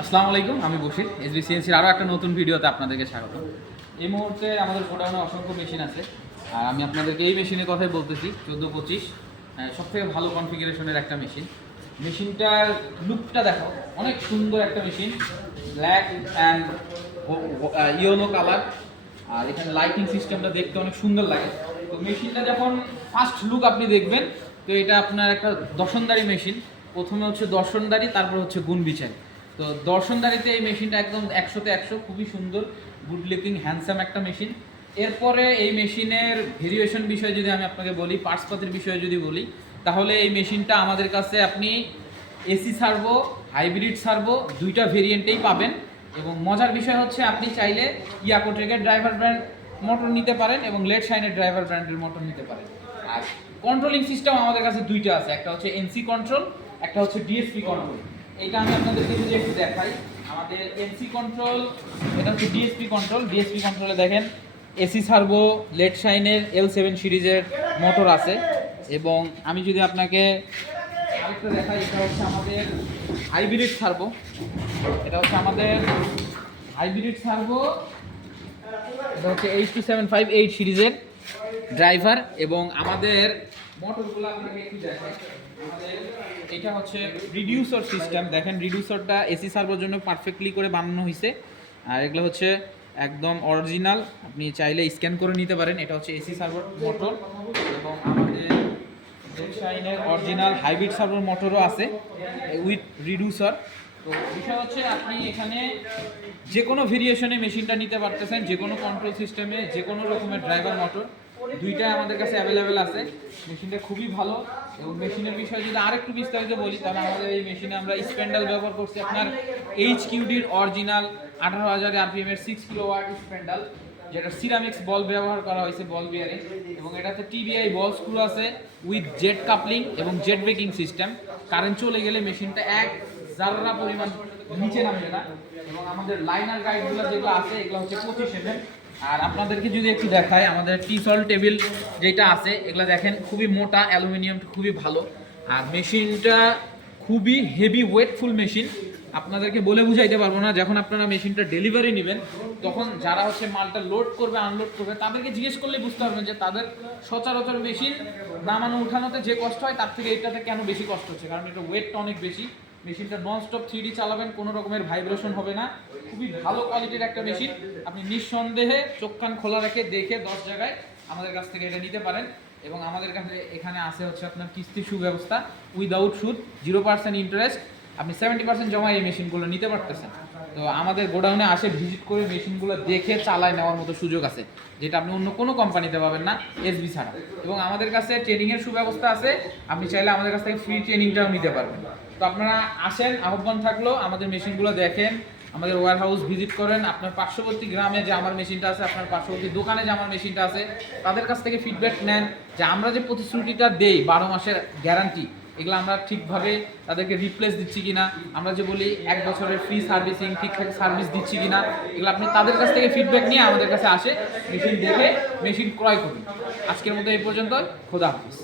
আসসালামু আলাইকুম, আমি বশির। এসবিসিএনসির আরও একটা নতুন ভিডিওতে আপনাদেরকে স্বাগত। এই মুহূর্তে আমাদের গোডাউনে অসংখ্য মেশিন আছে, আর আমি আপনাদেরকে এই মেশিনের কথাই বলতেছি। 1425 সবথেকে ভালো কনফিগারেশনের একটা মেশিন। মেশিনটার লুকটা দেখো, অনেক সুন্দর একটা machine, black and yellow colour. আর এখানে লাইটিং সিস্টেমটা দেখতে অনেক সুন্দর লাগে। তো মেশিনটা যখন ফার্স্ট লুক আপনি দেখবেন, তো এটা আপনার একটা দর্শনদারি মেশিন। প্রথমে হচ্ছে দর্শনদারি, তারপর হচ্ছে গুণ বিচার। তো দর্শনদারিতে এই মেশিনটা একদম 100তে 100, খুবই সুন্দর, গুড লুকিং, হ্যান্ডসাম একটা মেশিন। এরপরে এই মেশিনের ভেরিয়েশন বিষয়ে যদি আমি আপনাকে বলি, পার্টসপাতির বিষয়ে যদি বলি, তাহলে এই মেশিনটা আমাদের কাছে আপনি এসি সার্ভো, হাইব্রিড সার্ভো দুইটা ভেরিয়েন্টেই পাবেন। এবং মজার বিষয় হচ্ছে আপনি চাইলে ইয়াকোটেকের ড্রাইভার ব্র্যান্ড মোটর নিতে পারেন এবং লেড শাইনের ড্রাইভার ব্র্যান্ডের মোটর নিতে পারেন। আর কন্ট্রোলিং সিস্টেম আমাদের কাছে দুইটা আছে, একটা হচ্ছে এনসি কন্ট্রোল, একটা হচ্ছে ডিএসপি কন্ট্রোল। এইটা আমি আপনাদেরকে যদি একটু দেখাই, আমাদের এনসি কন্ট্রোল, এটা হচ্ছে ডিএসপি কন্ট্রোল। ডিএসপি কন্ট্রোলে দেখেন এসি সার্ভো, লেড শাইনের L7 সিরিজের মোটর আছে। এবং আমি যদি আপনাকে আরেকটা দেখাই, এটা হচ্ছে আমাদের হাইব্রিড সার্ভো। এটা হচ্ছে আমাদের হাইব্রিড সার্ভো, এটা হচ্ছে H2758 সিরিজের ড্রাইভার। এবং আমাদের মোটরগুলো আপনাকে একটু দেখাই, আমাদের এটা হচ্ছে রিডিউসার সিস্টেম। দেখেন রিডিউসারটা এসি সার্ভোর জন্য পারফেক্টলি করে বানানো হয়েছে। আর এগুলো হচ্ছে একদম অরিজিনাল, আপনি চাইলে স্ক্যান করে নিতে পারেন। এটা হচ্ছে এসি সার্ভোর মোটর। এবং আমাদের শাইনের অরিজিনাল হাইব্রিড সার্ভোর মোটরও আছে উইথ রিডিউসার। তো বিষয় হচ্ছে আপনি এখানে যে কোনো ভেরিয়েশনে মেশিনটা নিতে পারতেছেন, যে কোনো কন্ট্রোল সিস্টেমে, যে কোনো রকমের ড্রাইভার মোটর দুইটাই আমাদের কাছে অ্যাভেলেবেল আছে। মেশিনটা খুবই ভালো। এবং মেশিনের বিষয়ে যদি আরেকটু বিস্তারিত বলি, তাহলে আমাদের এই মেশিনে আমরা স্প্যান্ডেল ব্যবহার করছি আপনার HQDর অরিজিনাল 18,000 RPM এর 6 কিলোওয়াট স্প্যান্ডেল, যেটা সিরামিক্স বল ব্যবহার করা হয়েছে, বল বিয়ারিং। এবং এটাতে TBI বল স্ক্রু আছে উইথ জেট কাপলিং এবং জেট ব্রেকিং সিস্টেম। কারেন্ট চলে গেলে মেশিনটা এক জাররা পরিমাণ নিচে নামবে না। এবং আমাদের লাইনার গাইডগুলো যেগুলো আছে, এগুলো হচ্ছে 25 mm। আর আপনাদেরকে যদি একটু দেখাই, আমাদের টি-সল টেবিল যেটা আছে, এগুলো দেখেন খুবই মোটা, অ্যালুমিনিয়াম, খুবই ভালো। আর মেশিনটা খুবই হেভি ওয়েটফুল মেশিন। আপনাদেরকে বলে বুঝাইতে পারবো না। যখন আপনারা মেশিনটা ডেলিভারি নেবেন, তখন যারা হচ্ছে মালটা লোড করবে, আনলোড করবে, তাদেরকে জিজ্ঞেস করলে বুঝতে পারবেন যে তাদের সচরাচর মেশিন নামানো উঠানোতে যে কষ্ট হয়, তার থেকে এটাতে কেন বেশি কষ্ট হচ্ছে, কারণ এটা ওয়েটটা অনেক বেশি। মেশিনটা ননস্টপ 3D চালাবেন, কোনো রকমের ভাইব্রেশন হবে না। খুবই ভালো কোয়ালিটির একটা মেশিন। আপনি নিঃসন্দেহে চোখ কান খোলা রেখে দেখে 10 জায়গায় আমাদের কাছ থেকে এটা নিতে পারেন। এবং আমাদের কাছে এখানে আছে হচ্ছে আপনার কিস্তির সুব্যবস্থা উইদাউট সুদ, 0% ইন্টারেস্ট। আপনি 70% জমা এই মেশিনগুলো নিতে পারতেছেন। তো আমাদের গোডাউনে আসে, ভিজিট করে মেশিনগুলো দেখে চালায় নেওয়ার মতো সুযোগ আছে, যেটা আপনি অন্য কোনো কোম্পানিতে পাবেন না এসবি ছাড়া। এবং আমাদের কাছে ট্রেনিংয়ের সুব্যবস্থা আছে, আপনি চাইলে আমাদের কাছ থেকে ফ্রি ট্রেনিংটাও নিতে পারবেন। তো আপনারা আসেন, আহ্বান থাকলো, আমাদের মেশিনগুলো দেখেন, আমাদের ওয়্যার হাউস ভিজিট করেন। আপনার পার্শ্ববর্তী গ্রামে যে আমার মেশিনটা আছে, আপনার পার্শ্ববর্তী দোকানে যে আমার মেশিনটা আছে, তাদের কাছ থেকে ফিডব্যাক নেন যে আমরা যে প্রতিশ্রুতিটা দেই 12 মাসের গ্যারান্টি, এগুলো আমরা ঠিকভাবে তাদেরকে রিপ্লেস দিচ্ছি কিনা, আমরা যে বলি 1 বছরের ফ্রি সার্ভিসিং, ঠিকঠাক সার্ভিস দিচ্ছি কিনা, এগুলো আপনি তাদের কাছ থেকে ফিডব্যাক নিয়ে আমাদের কাছে আসে, মেশিন দেখে মেশিন ক্রয় করুন। আজকের মতো এই পর্যন্ত, খোদা হাফিজ।